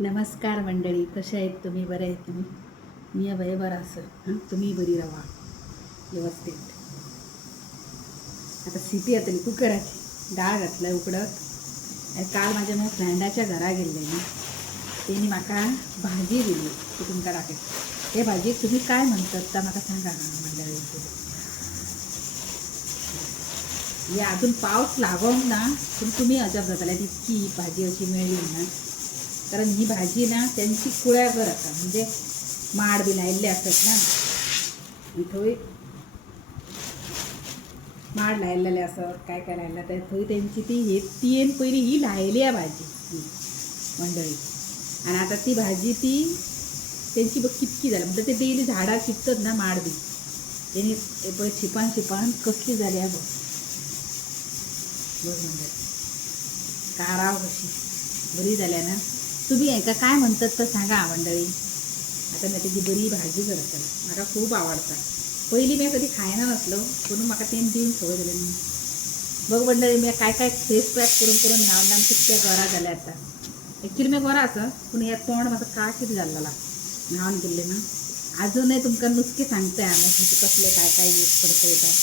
नमस्कार मंडळी, कशा आहेत तुम्ही? बरे आहेत तुम्ही? मी बाई बरं असं हां, तुम्ही बरी राहा व्यवस्थित. आता सिटी आता कुकराची डाळ घातलं उकडत. आणि काल माझ्या मग फ्रेंडाच्या घरा गेले मी, त्यांनी म्हाका भाजी दिली ती तुमका दाखय. हे भाजी तुम्ही काय म्हणतात तर म्हाका सांगा मंडळी. हे अजून पाऊस लागून ना, पण तुम्ही अजब जाताल्या इतकी भाजी अशी मिळली ना. कारण ही भाजी ना त्यांची कुळ्यागर आता म्हणजे माड बी लायल्ले असतात ना, थंय माड लायलेले असत, काय काय लायला तर थंय त्यांची ती हे तीन पहिली ही लायली आहे भाजी ही मंडळी. आणि आता ती भाजी ती त्यांची बघ कितकी झाली म्हणजे ते डेली झाडार शिकतात ना माड बी, त्यांनी बघ शिपान शिपान कसली झाली आहे बघ बघ मंडळी. काराव कशी बरी झाल्या ना. तुम्ही आहे का काय म्हणतात तर सांगा मंडळी. आता मी त्याची बरी भाजी करत मला खूप आवडतात. पहिली मी कधी खायना नसलो म्हणून मला ते देऊन सवय झाली मी. बघ मंडळी मी काय काय फेस पॅक करून करून नाव नाम कितक्या गोरा झाल्या आता. ॲक्च्युली मी गोरा असं पण या तोंड माझं का किती झालेला न्हावून गेले ना. अजूनही तुमका नुसके सांगताय आम्ही किती कसले काय काय यूज करतो येतात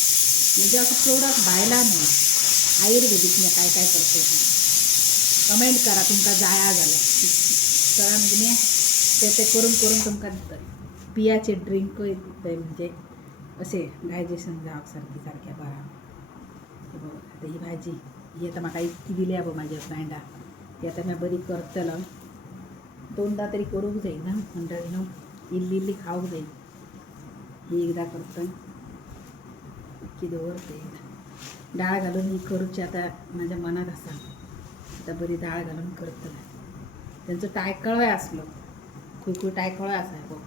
म्हणजे असं प्रोडक्ट बायला नाही आयुर्वेदिक मी काय काय करतो. कमेंट करा तुमका जाया झालं करा म्हणजे मी ते करून करून तुमका पियाचे ड्रिंक म्हणजे असे डायजेशन जावं सारख्या बरा. आता ही भाजी ही आता म्हाका इतकी दिली आहे माझ्या फ्रेंडा, ती आता मी बरी करतलं. दोनदा तरी करूंक जाईल ना मंडळी नो, इल्ली इल्ली खाऊक जाईल. ही एकदा करतं इतकी दवरते डाळ घालून ही करूची आता माझ्या मनात असा. आता बरी डाळ घालून करतलं. त्यांचं टायकळय असलं खुयखुय टायकळय असा बघ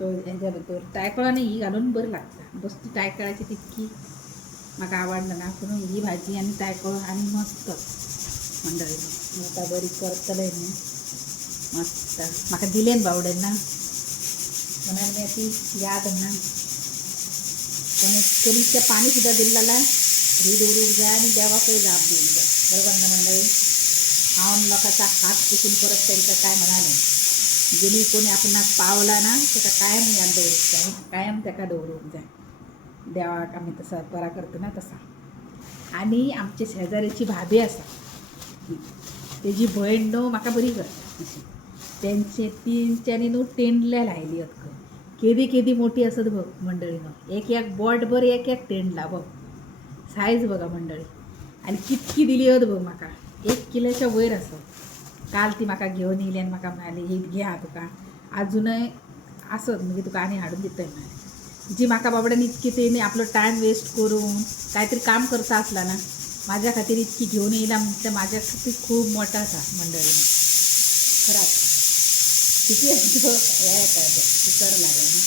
तो यांच्याबद्दल टायकळाने ही घालून बरं लागतं. बस ती टायकळाची तितकी म्हाका आवडलं ना म्हणून ही भाजी आणि टायकळ आणि मस्त मंडळी. आता बरी करतलंय मी मस्त. म्हाका दिलेन बावड्यांना म्हणून मी ती याद ना पण कणीच्या पाणी सुद्धा दिलेला ही दोरूक जाय आणि देवाकडे जाप देऊन जाय बरोबर ना मंडळी. खाऊन लोकांचा हात पुसून परत त्यांचं काय म्हणाले जेणे कोणी आपणाक पावला ना त्याचा कायम याद दवरूक जाय, कायम त्याका दवरूक जाय. देवाक आम्ही तसा बरा करतो ना तसा. आणि आमच्या शेजाऱ्याची भाभी असा त्याची बहीण नो म्हाका बरी करता अशी. त्यांच्यानी नो टेंडल्या लायली अतक केदी केदी मोठी असत बघ मंडळीनं. एक एक बोटभर एक एक टेंडला बघ साईज बघा मंडळी. आणि कितकी दिली होत बघ म्हाका 1 किलोच्या वयर असं. काल ती म्हाका घेऊन येयली आणि म्हाका म्हणाली ही घे हा तुका अजूनय असत म्हणजे तुका आणि हाडून दितय म्हणाले. जी म्हाका बाबड्याने इतकी तेने आपलं टाईम वेस्ट करून काहीतरी काम करता असला ना माझ्या खातीर इतकी घेऊन येयला म्हणजे माझ्या खातीर खूप मोठा असा मंडळीनं खराच. किती हे येतात कुकर लागेल ना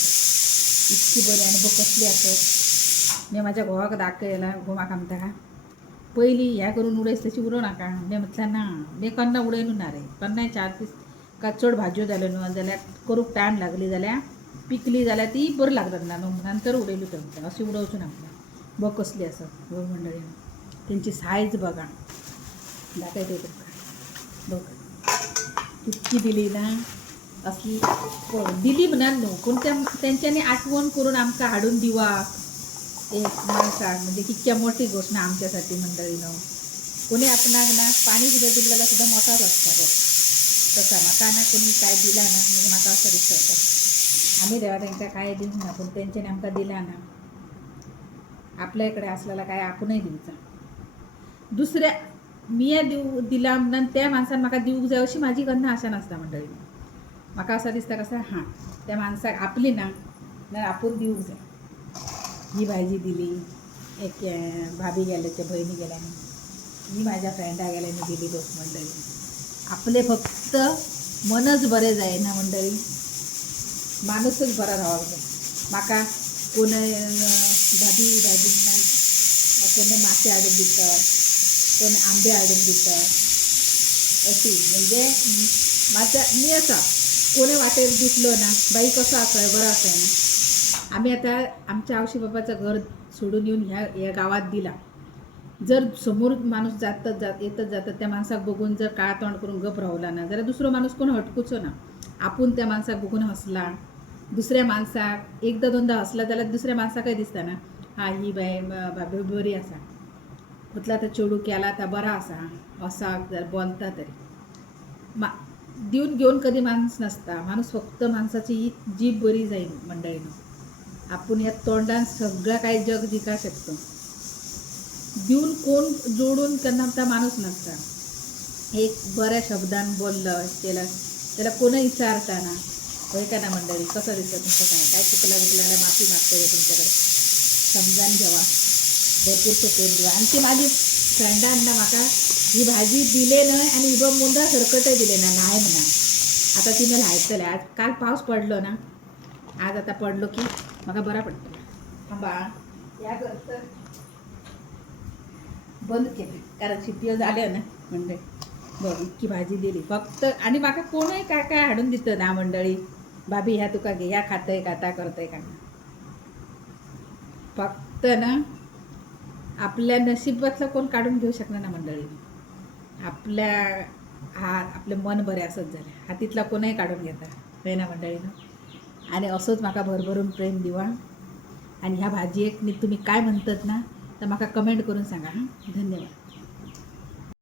इतकी बरी आणि बघ कसली असत. मी माझ्या घोवाक दाखयला घो म्हाका म्हणता का पहिली ह्या करून उडयस तशी उडो नाका. मी म्हटलं ना मी कन्ना उडयनू ना रे कन्नाय 4 दीस का चड भाज्यो जाल्यो न्हू जाल्यार करूंक टायम लागली जाल्यार पिकली जाल्यार ती बरं लागतात ना न्हू नंतर उडयली तर म्हटलं अशी उडोवची ना म्हटलं. बघ कसली असत बघ मंडळी त्यांची साईज बघा दाखयते तुमका बघ कितकी दिली ना असली दिली म्हणाल न्हू पण त्यांच्यानी आठवण करून आमकां हाडून दिवाक एक माणसाक म्हणजे कितक्या मोठी गोष्ट ना आमच्यासाठी मंडळीनं. कोणी आपणाक ना पाणी सुद्धा दिलेला सुद्धा मोठाच असता बघ तसा. म्हाका ना कोणी काय दिला ना म्हणजे म्हाका असं दिसतं आम्ही देवा त्यांका काय देऊ ना पण त्यांच्याने आमकां दिला ना आपल्या इकडे असलेला काय आपणही दिवचा. दुसऱ्या मी दिला म्हणून त्या माणसान म्हाका दिवूक जाय अशी माझी कन्ना आशा नसता मंडळी. म्हाका असं दिसता कसं हां त्या माणसाक आपली ना ना आपण दिवूक जाय. ही भाजी दिली एक भाभी गेल्याच्या बहिणी गेल्याने मी माझ्या फ्रेंडा गेल्याने दिली बघ मंडळी. आपले फक्त मनच बरे जाय ना मंडळी माणूसच बरा राहावा जाय. म्हाका कोण भाजी ना कोण मासे हाडून दितात कोण आंबे हाडून दितात अशी म्हणजे माझा मी असा कोणी वाटेर दिसलो ना बाई कसं असं बरं असं ना. आम्ही आता आमच्या आवशी बाबाचं घर सोडून येऊन ह्या गावात दिला जर समोर माणूस येतच जातात त्या माणसाक बघून जर काळ तोंड करून गप रावला ना जरा दुसरो माणूस कोण हटकुचो ना. आपण त्या माणसाक बघून हसला, दुसऱ्या माणसाक एकदा दोनदा हसला जाल्यार दुसऱ्या माणसाक काय दिसता ना, हा ही बाय बरी आसा, कुठला तर चेडू केला तर बरा असा असा जर बोलता तरी देऊन घेऊन कधी माणूस नसता. माणूस फक्त माणसाची जीभ बरी जाईल मंडळीनं. आपण या तोंडान सगळं काही जग जिका शकतो. देऊन कोण जोडून त्यांना त्या माणूस नसता. एक बऱ्या शब्दान बोललं केलं त्याला कोण विचारताना होय का ना मंडळी, कसं दिसतं तुमचं काय चुकला विकल्याला माफी मागतो तुमच्याकडे, समजान घ्यावा, भरपूर सोपेन द्या. आणि ती माझी फ्रेंडांना माका ही भाजी दिले नाही आणि इबं मुंडा सरकटही दिले ना नाही म्हणा. आता तिने लायतले आज काल पाऊस पडलो ना, आज आता पडलो की मला बरा पडतो. थांबा या घरचं बंद केलं कारण शिट्टी झाल्या ना मंडळी. बघ इतकी भाजी दिली फक्त. आणि माका कोणही काय काय हाडून दितं ना मंडळी, भाभी ह्या तुका घे, ह्या खातंय खाता करतंय का ना. फक्त ना आपल्या नशिबातलं कोण काढून घेऊ शकणार ना मंडळी. आपलं मन बरे असंच झालं, हातीतला कोणही काढून घेता हे ना मंडळीनं. आणि असंच माका भरभरून प्रेम दिवा. आणि ह्या भाजी एक तुम्ही काय म्हणतात ना तर माका कमेंट करून सांगा. हां, धन्यवाद.